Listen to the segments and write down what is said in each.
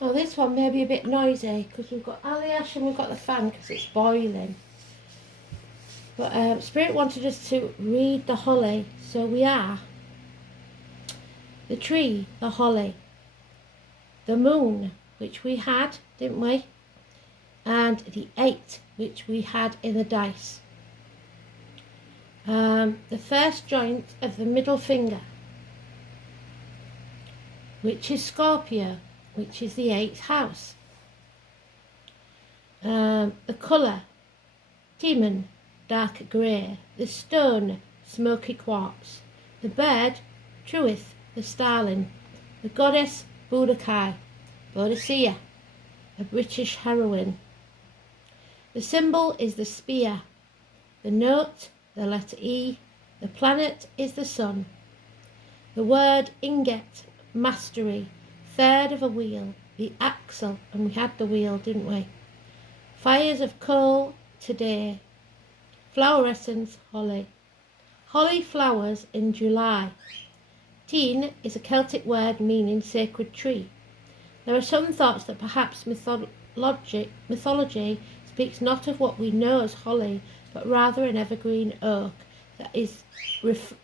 Now this one may be a bit noisy because we've got Aliash and we've got the fan because it's boiling. But Spirit wanted us to read the holly. So we are the tree, the holly, the moon, which we had, didn't we? And the 8, which we had in the dice. The first joint of the middle finger, which is Scorpio, which is the 8th house. The colour, demon, dark grey. The stone, smoky quartz. The bird, Truith, the starling. The goddess, Budokai, Bodicea, a British heroine. The symbol is the spear. The note, the letter E. The planet is the sun. The word ingot, mastery. Third of a wheel, the axle, and we had the wheel, didn't we? Fires of coal, today. Flower essence, holly. Holly flowers in July. Teen is a Celtic word meaning sacred tree. There are some thoughts that perhaps mythology speaks not of what we know as holly, but rather an evergreen oak that is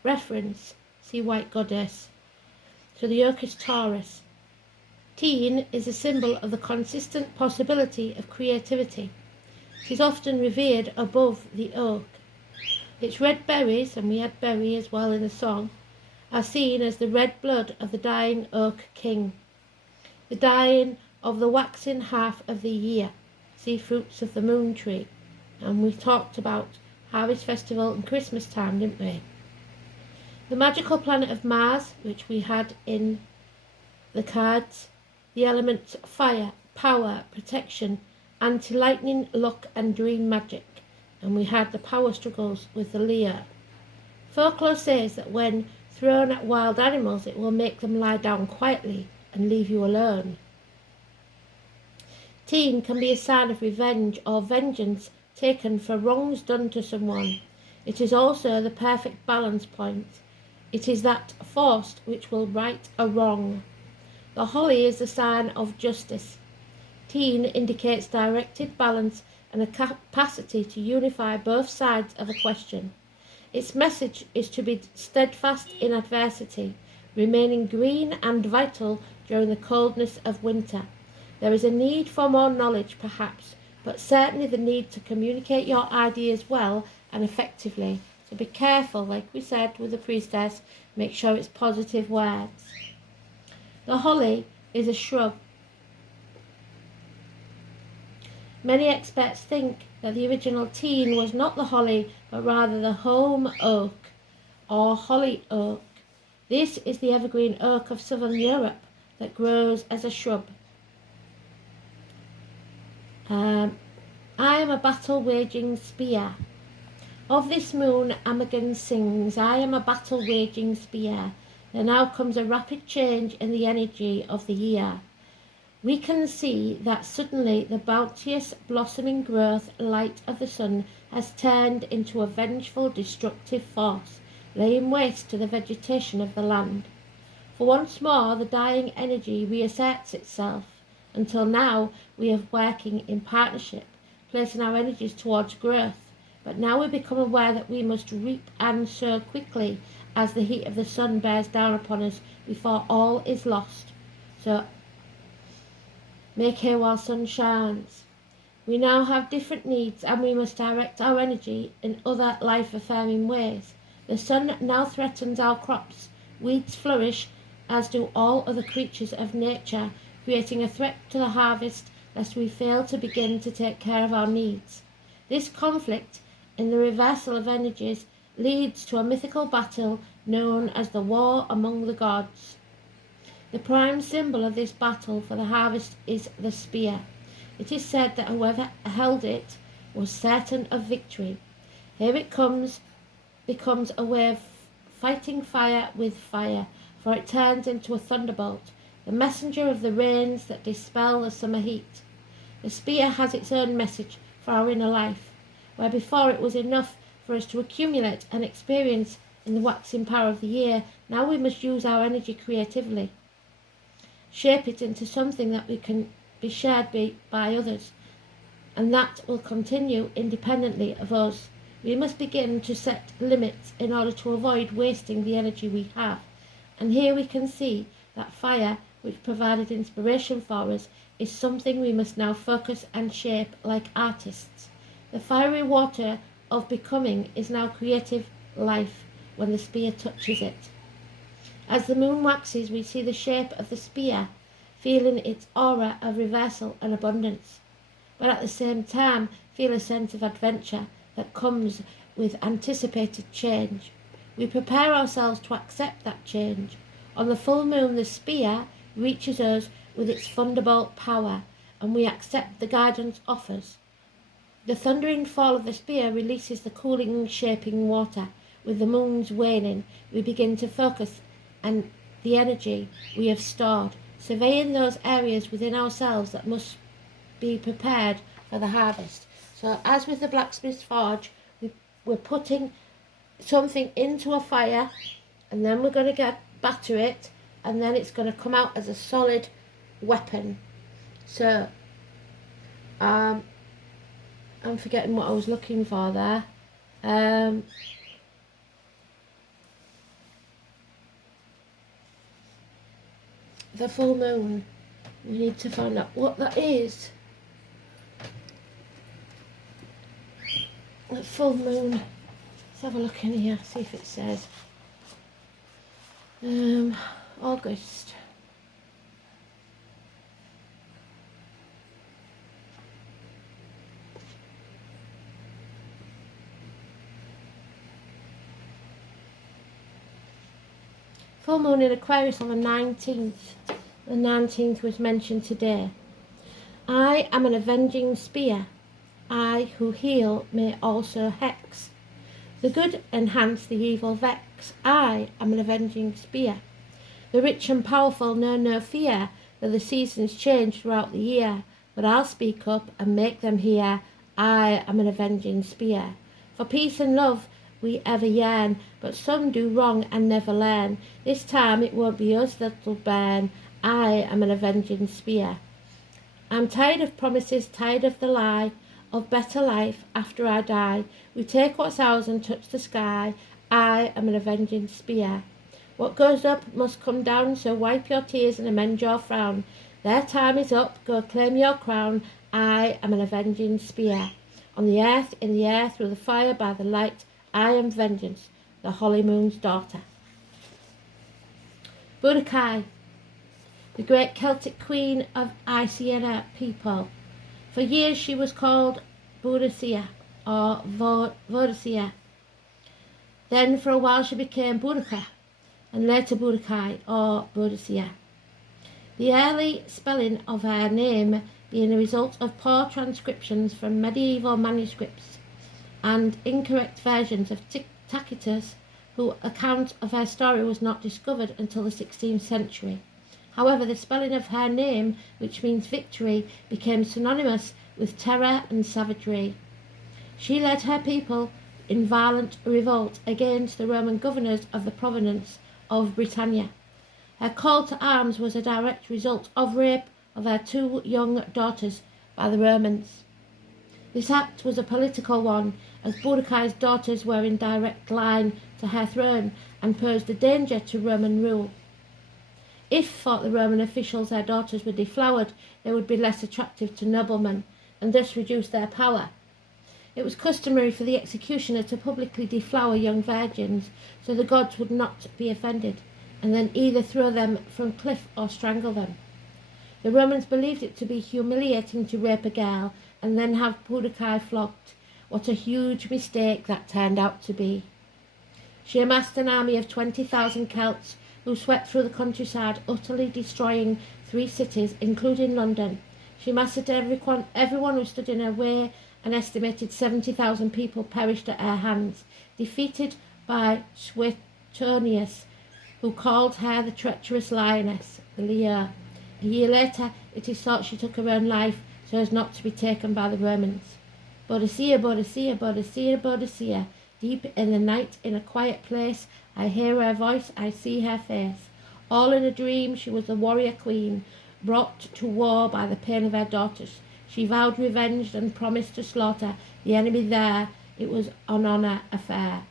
reference, see white goddess. So the oak is Taurus. Teen is a symbol of the consistent possibility of creativity. It is often revered above the oak. Its red berries, and we had berry as well in the song, are seen as the red blood of the dying oak king. The dying of the waxing half of the year. See fruits of the moon tree. And we talked about Harvest Festival and Christmas time, didn't we? The magical planet of Mars, which we had in the cards. The elements fire, power, protection, anti-lightning, luck and dream magic. And we had the power struggles with the Leo. Folklore says that when thrown at wild animals, it will make them lie down quietly and leave you alone. Teen can be a sign of revenge or vengeance taken for wrongs done to someone. It is also the perfect balance point. It is that force which will right a wrong. The holly is the sign of justice. Teen indicates directed balance and a capacity to unify both sides of a question. Its message is to be steadfast in adversity, remaining green and vital during the coldness of winter. There is a need for more knowledge, perhaps, but certainly the need to communicate your ideas well and effectively. So be careful, like we said with the priestess, make sure it's positive words. The holly is a shrub. Many experts think that the original teen was not the holly, but rather the holm oak or holly oak. This is the evergreen oak of southern Europe that grows as a shrub. I am a battle-waging spear. Of this moon Amagon sings, I am a battle-waging spear. There now comes a rapid change in the energy of the year. We can see that suddenly the bounteous, blossoming growth light of the sun has turned into a vengeful, destructive force, laying waste to the vegetation of the land. For once more the dying energy reasserts itself, until now we are working in partnership, placing our energies towards growth. But now we become aware that we must reap and sow quickly as the heat of the sun bears down upon us before all is lost. So make hay while sun shines. We now have different needs and we must direct our energy in other life-affirming ways. The sun now threatens our crops. Weeds flourish, as do all other creatures of nature, creating a threat to the harvest lest we fail to begin to take care of our needs. This conflict in the reversal of energies leads to a mythical battle known as the War Among the Gods. The prime symbol of this battle for the harvest is the spear. It is said that whoever held it was certain of victory. Here it becomes a way of fighting fire with fire, for it turns into a thunderbolt, the messenger of the rains that dispel the summer heat. The spear has its own message for our inner life, where before it was enough for us to accumulate and experience in the waxing power of the year, now we must use our energy creatively. shape it into something that we can be shared by others, and that will continue independently of us. We must begin to set limits in order to avoid wasting the energy we have. And here we can see that fire, which provided inspiration for us, is something we must now focus and shape like artists. The fiery water of becoming is now creative life when the spear touches it. As the moon waxes, we see the shape of the spear, feeling its aura of reversal and abundance, but at the same time feel a sense of adventure that comes with anticipated change. We prepare ourselves to accept that change. On the full moon, the spear reaches us with its thunderbolt power, and we accept the guidance offers. The thundering fall of the spear releases the cooling, shaping water. With the moon's waning, we begin to focus and the energy we have stored, surveying those areas within ourselves that must be prepared for the harvest. So as with the blacksmith's forge, we're putting something into a fire, and then we're going to batter it, and then it's going to come out as a solid weapon. So I'm forgetting what I was looking for there. The full moon, we need to find out what that is. The full moon, let's have a look in here, see if it says August. Full moon in Aquarius on the 19th. The 19th was mentioned today. I am an avenging spear. I who heal may also hex. The good enhance, the evil vex. I am an avenging spear. The rich and powerful know no fear, though the seasons change throughout the year. But I'll speak up and make them hear. I am an avenging spear. For peace and love we ever yearn, but some do wrong and never learn. This time it won't be us that'll burn. I am an avenging spear. I'm tired of promises, tired of the lie of better life after I die. We take what's ours and touch the sky. I am an avenging spear. What goes up must come down, so wipe your tears and amend your frown. Their time is up, go claim your crown. I am an avenging spear. On the earth, in the air, through the fire, by the light, I am vengeance, the holy moon's daughter. Budokai, the great Celtic queen of Icena people. For years she was called Boadicea or Vodicea. Then for a while she became Boudica, and later Budokai or Boadicea. The early spelling of her name being a result of poor transcriptions from medieval manuscripts and incorrect versions of Tacitus, whose account of her story was not discovered until the 16th century. However, the spelling of her name, which means victory, became synonymous with terror and savagery. She led her people in violent revolt against the Roman governors of the province of Britannia. Her call to arms was a direct result of rape of her 2 young daughters by the Romans. This act was a political one, as Boudicca's daughters were in direct line to her throne and posed a danger to Roman rule. If, thought the Roman officials, their daughters were deflowered, they would be less attractive to noblemen, and thus reduce their power. It was customary for the executioner to publicly deflower young virgins, so the gods would not be offended, and then either throw them from a cliff or strangle them. The Romans believed it to be humiliating to rape a girl and then have Boudicca flogged. What a huge mistake that turned out to be. She amassed an army of 20,000 Celts who swept through the countryside, utterly destroying 3 cities, including London. She massacred everyone who stood in her way. An estimated 70,000 people perished at her hands, defeated by Suetonius, who called her the treacherous lioness, the Lear. A year later, it is thought she took her own life so as not to be taken by the Romans. Boadicea, Boadicea, Boadicea, Boadicea, deep in the night, in a quiet place, I hear her voice, I see her face. All in a dream, she was the warrior queen, brought to war by the pain of her daughters. She vowed revenge and promised to slaughter the enemy there. It was an honour affair.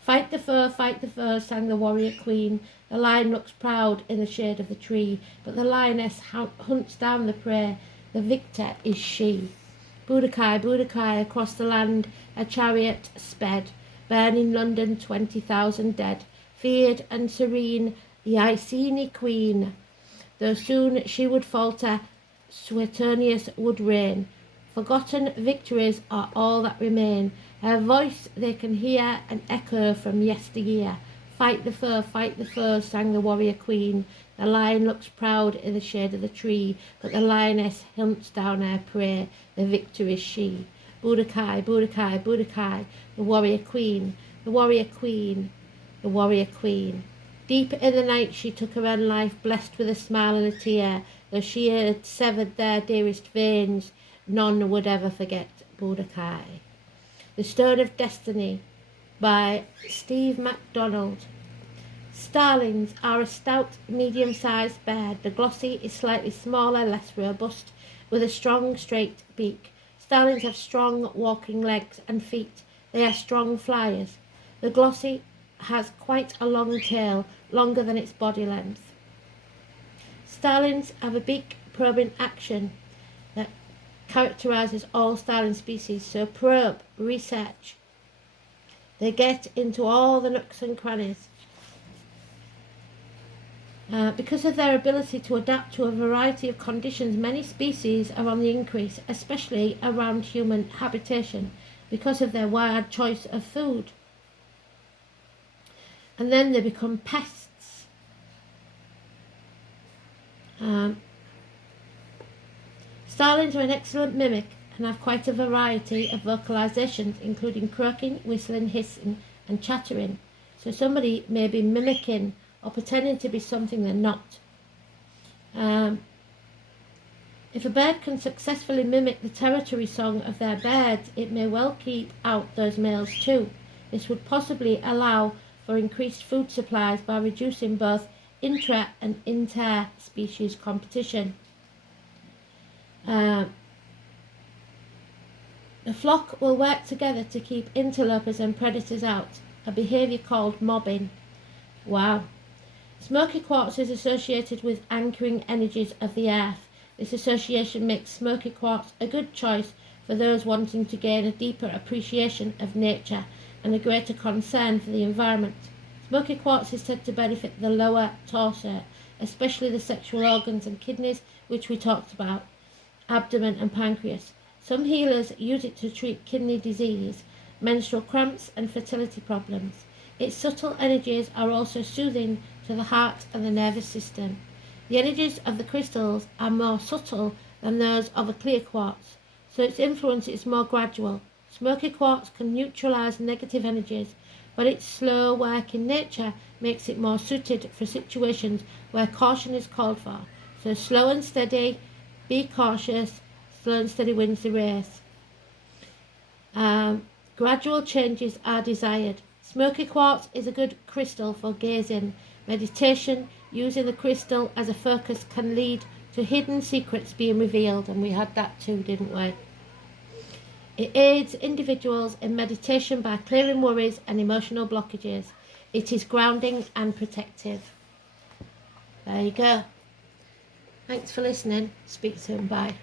Fight the foe, sang the warrior queen. The lion looks proud in the shade of the tree, but the lioness hunts down the prey. The victor is she. Budokai, Budokai, across the land a chariot sped, burning London 20,000 dead. Feared and serene, the Iceni queen, though soon she would falter, Suetonius would reign. Forgotten victories are all that remain. Her voice they can hear, an echo from yesteryear. Fight the foe, sang the warrior queen. The lion looks proud in the shade of the tree, but the lioness hunts down her prey. The victor is she. Budokai, Budokai, Budokai, the warrior queen, the warrior queen, the warrior queen. Deep in the night she took her own life, blessed with a smile and a tear. Though she had severed their dearest veins, none would ever forget Budokai. The Stone of Destiny by Steve MacDonald. Starlings are a stout, medium-sized bird. The glossy is slightly smaller, less robust, with a strong, straight beak. Starlings have strong walking legs and feet. They are strong flyers. The glossy has quite a long tail, longer than its body length. Starlings have a beak probing action that characterizes all starling species. So probe, research. They get into all the nooks and crannies. Because of their ability to adapt to a variety of conditions, many species are on the increase, especially around human habitation, because of their wide choice of food. And then they become pests. Starlings are an excellent mimic and have quite a variety of vocalizations, including croaking, whistling, hissing, and chattering. So somebody may be mimicking or pretending to be something they're not. If a bird can successfully mimic the territory song of their birds, it may well keep out those males too. This would possibly allow for increased food supplies by reducing both intra- and inter-species competition. The flock will work together to keep interlopers and predators out, a behaviour called mobbing. Wow. Smoky quartz is associated with anchoring energies of the earth. This association makes smoky quartz a good choice for those wanting to gain a deeper appreciation of nature and a greater concern for the environment. Smoky quartz is said to benefit the lower torso, especially the sexual organs and kidneys, which we talked about, abdomen and pancreas. Some healers use it to treat kidney disease, menstrual cramps and fertility problems. Its subtle energies are also soothing to the heart and the nervous system. The energies of the crystals are more subtle than those of a clear quartz, so its influence is more gradual. Smoky quartz can neutralize negative energies, but its slow working nature makes it more suited for situations where caution is called for. So slow and steady, be cautious, slow and steady wins the race. Gradual changes are desired. Smoky quartz is a good crystal for gazing. Meditation, using the crystal as a focus, can lead to hidden secrets being revealed, and we had that too, didn't we? It aids individuals in meditation by clearing worries and emotional blockages. It is grounding and protective. There you go. Thanks for listening. Speak soon. Bye.